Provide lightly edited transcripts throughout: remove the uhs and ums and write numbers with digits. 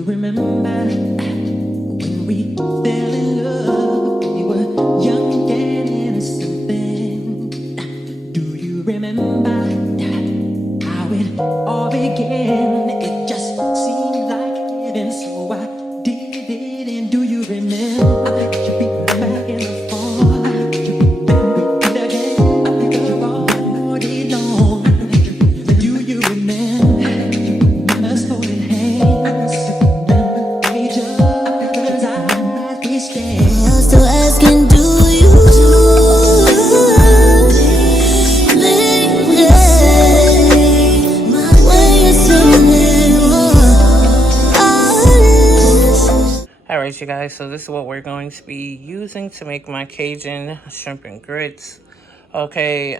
you remember when we fell in love? We were young and innocent then. Do you remember how it all began? It just seemed like heaven, so I did it. And do you remember? You beat back in the fall. You beat back again all day long. Do you remember us holding hands? Remember each other's eyes we stand. I'm still asking, do you leave when you're singing honest? Alright, you guys, so this is what we're going to be using to make my Cajun shrimp and grits. Okay,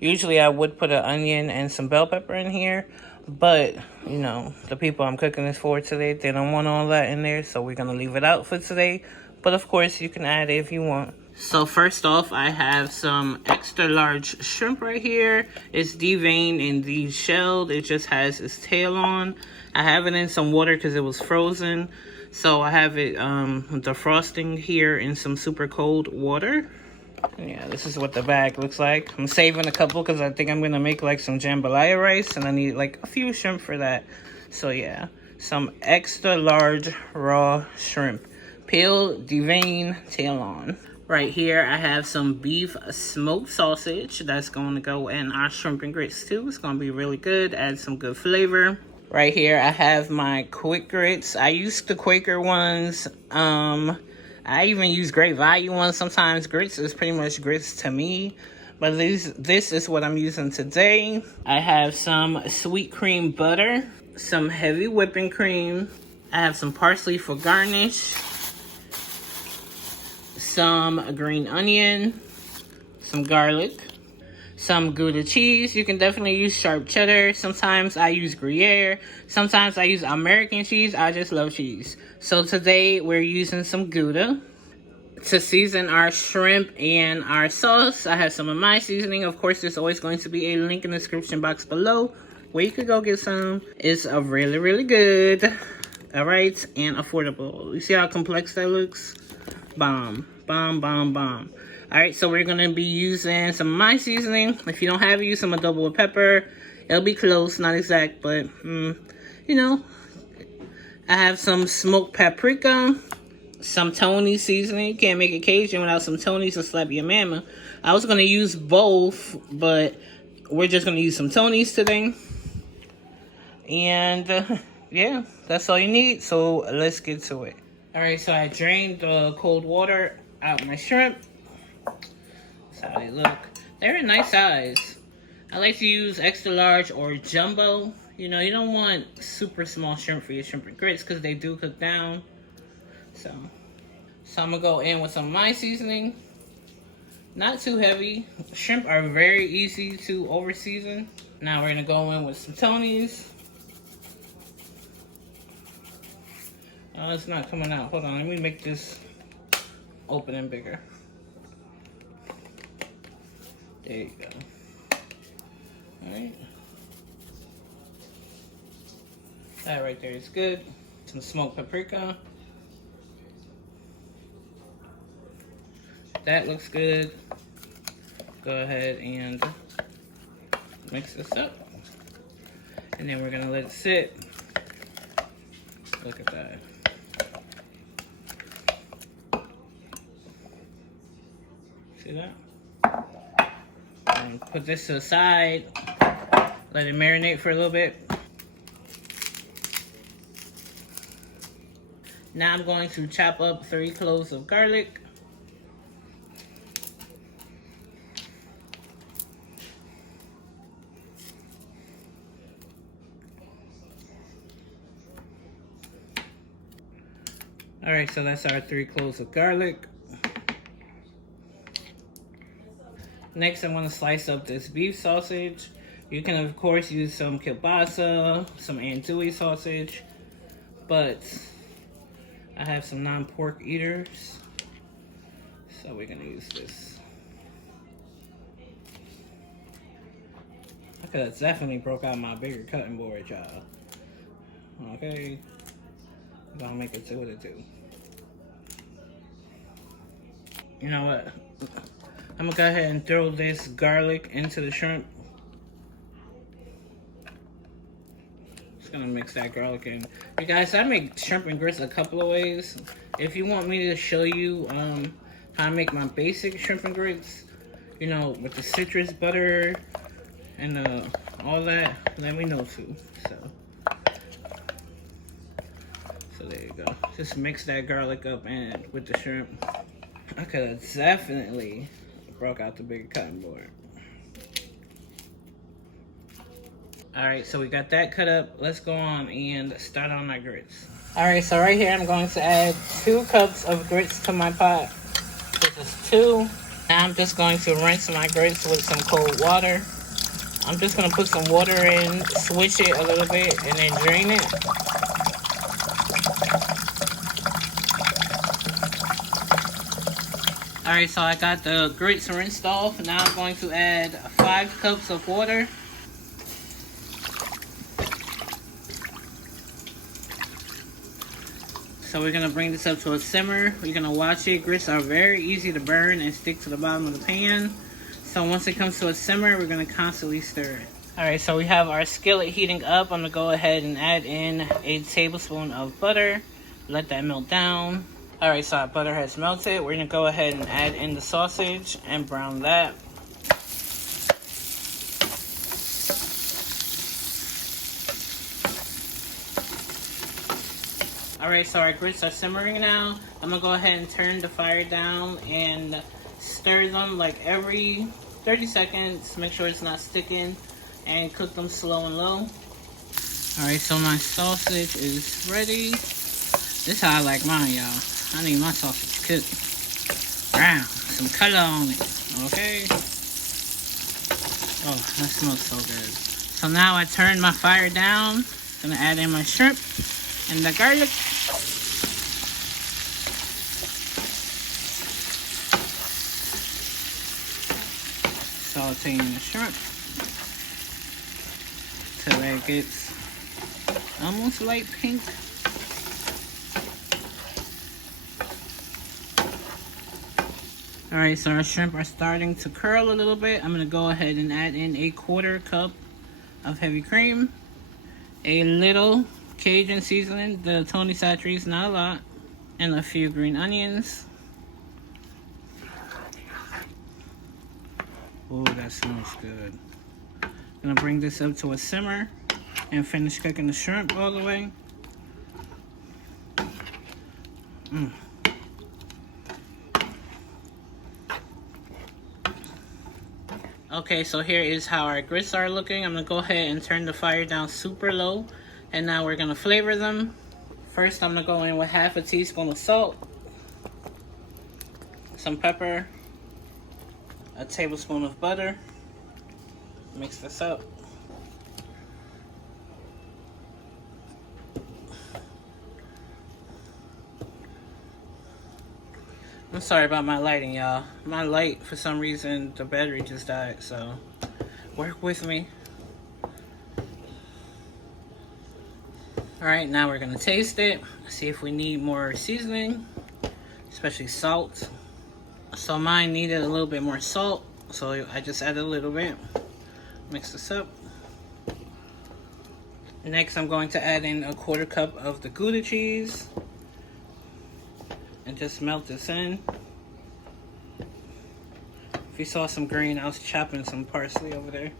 usually I would put an onion and some bell pepper in here, but, you know, the people I'm cooking this for today, they don't want all that in there, so we're going to leave it out for today. But, of course, you can add it if you want. So, first off, I have some extra large shrimp right here. It's deveined and de-shelled. It just has its tail on. I have it in some water because it was frozen. So, I have it defrosting here in some super cold water. Yeah, this is what the bag looks like. I'm saving a couple because I think I'm going to make like some jambalaya rice. And I need like a few shrimp for that. So yeah, some extra large raw shrimp. Peel, devein, tail on. Right here, I have some beef smoked sausage. That's going to go in our shrimp and grits too. It's going to be really good. Add some good flavor. Right here, I have my quick grits. I use the Quaker ones. I even use Great Value ones. Sometimes grits is pretty much grits to me. But this is what I'm using today. I have some sweet cream butter, some heavy whipping cream. I have some parsley for garnish, some green onion, some garlic, some Gouda cheese. You can definitely use sharp cheddar. Sometimes I use Gruyere. Sometimes I use American cheese. I just love cheese. So today we're using some Gouda. To season our shrimp and our sauce, I have some of my seasoning. Of course, there's always going to be a link in the description box below where you could go get some. It's a really, really good. All right, and affordable. You see how complex that looks? Bomb, bomb, bomb, bomb. All right, so we're going to be using some of my seasoning. If you don't have it, use some adobo with pepper. It'll be close, not exact, but, you know. I have some smoked paprika, some Tony seasoning. You can't make a Cajun without some Tony, so slap your mama. I was going to use both, but we're just going to use some Tonys today. And, yeah, that's all you need, so let's get to it. All right, so I drained the cold water out my shrimp. That's how they look. They're a nice size. I like to use extra large or jumbo. You know, you don't want super small shrimp for your shrimp and grits because they do cook down. So I'm going to go in with some of my seasoning. Not too heavy. Shrimp are very easy to over season. Now we're going to go in with some Tonys. Oh, it's not coming out. Hold on, let me make this opening bigger. There you go. Alright. That right there is good. Some smoked paprika. That looks good. Go ahead and mix this up. And then we're gonna let it sit. Look at that. See that? And put this to the side. Let it marinate for a little bit. Now I'm going to chop up 3 cloves of garlic. Alright, so that's our 3 cloves of garlic. Next, I'm going to slice up this beef sausage. You can, of course, use some kielbasa, some andouille sausage, but I have some non-pork eaters, so we're going to use this. I could have definitely broke out my bigger cutting board, y'all. Okay. Gonna make it do what it do. You know what? I'm gonna go ahead and throw this garlic into the shrimp. Just gonna mix that garlic in. You guys, I make shrimp and grits a couple of ways. If you want me to show you how I make my basic shrimp and grits, you know, with the citrus butter and all that, let me know too. So there you go. Just mix that garlic up and with the shrimp. I could have definitely broke out the big cutting board. Alright, so we got that cut up. Let's go on and start on our grits. Alright, so right here I'm going to add 2 cups of grits to my pot. This is 2. Now I'm just going to rinse my grits with some cold water. I'm just going to put some water in, switch it a little bit, and then drain it. Alright, so I got the grits rinsed off. Now I'm going to add 5 cups of water. So we're going to bring this up to a simmer. We're going to watch it. Grits are very easy to burn and stick to the bottom of the pan. So once it comes to a simmer, we're going to constantly stir it. Alright, so we have our skillet heating up. I'm going to go ahead and add in a tablespoon of butter. Let that melt down. Alright, so our butter has melted. We're going to go ahead and add in the sausage and brown that. Alright, so our grits are simmering now. I'm going to go ahead and turn the fire down and stir them like every 30 seconds. Make sure it's not sticking and cook them slow and low. Alright, so my sausage is ready. This is how I like mine, y'all. I need my sausage cooked. Brown. Some color on it. Okay? Oh, that smells so good. So now I turn my fire down. Gonna add in my shrimp and the garlic. Sauteing the shrimp till it gets almost light pink. Alright, so our shrimp are starting to curl a little bit. I'm going to go ahead and add in a 1/4 cup of heavy cream. A little Cajun seasoning, the Tony Chachere's, not a lot. And a few green onions. Oh, that smells good. I'm going to bring this up to a simmer and finish cooking the shrimp all the way. Okay, so here is how our grits are looking. I'm going to go ahead and turn the fire down super low. And now we're going to flavor them. First, I'm going to go in with 1/2 teaspoon of salt. Some pepper. A tablespoon of butter. Mix this up. I'm sorry about my lighting, y'all. My light, for some reason, the battery just died, so work with me. Alright, now we're gonna taste it. See if we need more seasoning, especially salt. So mine needed a little bit more salt, so I just added a little bit. Mix this up. Next, I'm going to add in a 1/4 cup of the Gouda cheese. And just melt this in. If you saw some green, I was chopping some parsley over there.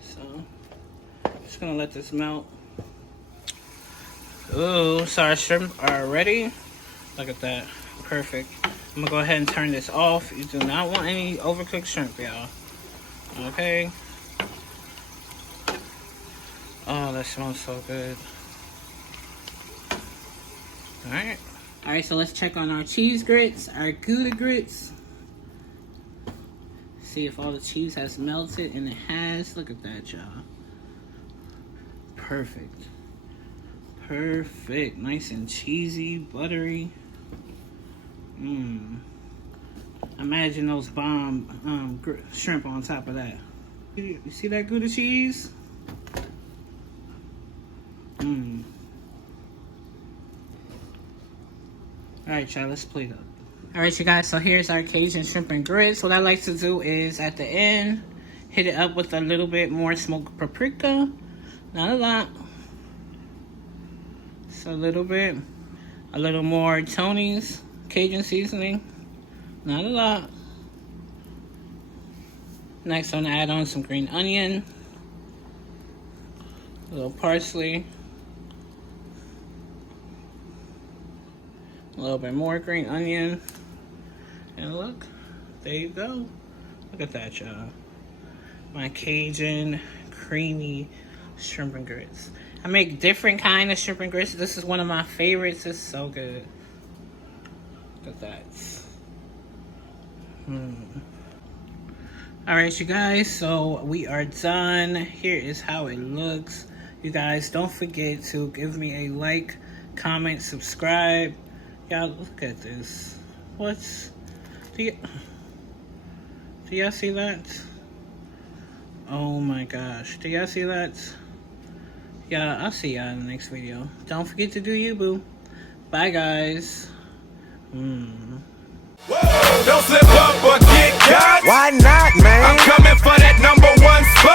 So, just gonna let this melt. Ooh, so our shrimp are ready. Look at that, perfect. I'm gonna go ahead and turn this off. You do not want any overcooked shrimp, y'all. Okay. Oh, that smells so good. All right. All right, so let's check on our cheese grits, our Gouda grits. See if all the cheese has melted, and it has. Look at that, y'all. Perfect. Perfect. Nice and cheesy, buttery. Imagine those bomb shrimp on top of that. You see that Gouda cheese? Alright, y'all, let's plate up. Alright, you guys, so here's our Cajun shrimp and grits. What I like to do is at the end, hit it up with a little bit more smoked paprika. Not a lot. Just a little bit. A little more Tony's Cajun seasoning. Not a lot. Next, I'm gonna add on some green onion. A little parsley. A little bit more green onion. And look, there you go. Look at that, y'all. My Cajun creamy shrimp and grits. I make different kind of shrimp and grits. This is one of my favorites. It's so good. Look at that. Alright, you guys, so we are done. Here is how it looks. You guys, don't forget to give me a like, comment, subscribe. Y'all, look at this. What's... Do y'all see that? Oh my gosh. Do y'all see that? Yeah, I'll see y'all in the next video. Don't forget to do you, boo. Bye, guys. Don't slip up or get caught. Why not, man? I'm coming for that #1 spot.